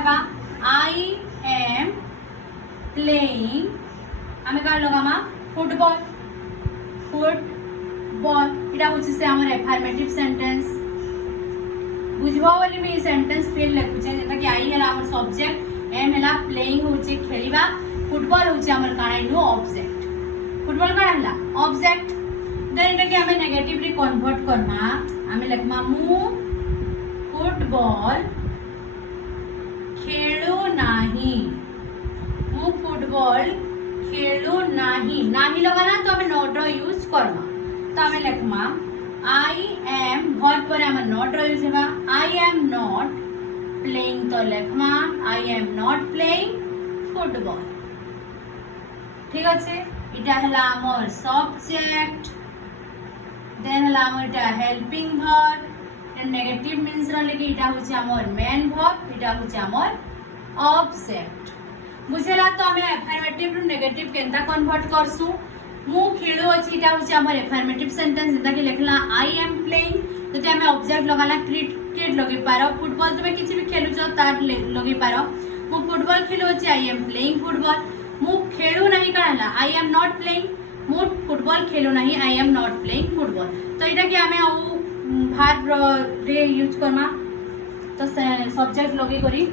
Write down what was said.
हेबा I am playing आमे का लगामा फुटबॉल फुटबॉल इटा होची से हमर अफर्मेटिव सेंटेंस बुझबो वाली में सेंटेंस फेल लिखु छै जेता कि आई हला हमर सब्जेक्ट एम हला प्लेइंग होची खेलिबा फुटबॉल होची हमर काना इनो ऑब्जेक्ट फुटबॉल का हला ऑब्जेक्ट देन इटा कि हमें नेगेटिव रे कन्वर्ट करमा हमें लिखमा मु फुटबॉल खेलू नाही मु फुटबॉल खेलू नाही नाही लगाना तो हमें नॉट रो यूज करना तो हमें लिखमा आई एम वर्ब पर हमर नॉट रो यूज हेबा आई एम नॉट प्लेइंग तो लिखमा I am not playing football ठीक আছে এটা হলা আমার সাবজেক্ট দেন হলা আমার এটা হেল্পিং ভার্ব নেগেটিভ মিন্স রলে কি এটা হচ্ছে আমার মেন ভার্ব এটা হচ্ছে আমার অবজেক্ট বুঝেলা তো আমি অ্যাফার্মেটিভ রু নেগেটিভ কেনতা কনভার্ট করছু মু খেলু আছে এটা হচ্ছে আমার অ্যাফার্মেটিভ সেন্টেন্স যেটা কি লিখলা আই এম প্লেইং যদি আমি অবজেক্ট লগালা ক্রিকেট লগে পারো ফুটবল তুমি কিছু भी খেলুছ তার লগে পারো মু ফুটবল খেলু আছে আই এম প্লেইং ফুটবল मु खेलू नहीं कहला आई एम नॉट प्लेइंग मु फुटबॉल खेलू नहीं आई एम नॉट प्लेइंग फुटबॉल तो इटा कि हमें भार्ब रे यूज करमा तो सब्जेक्ट लगे करी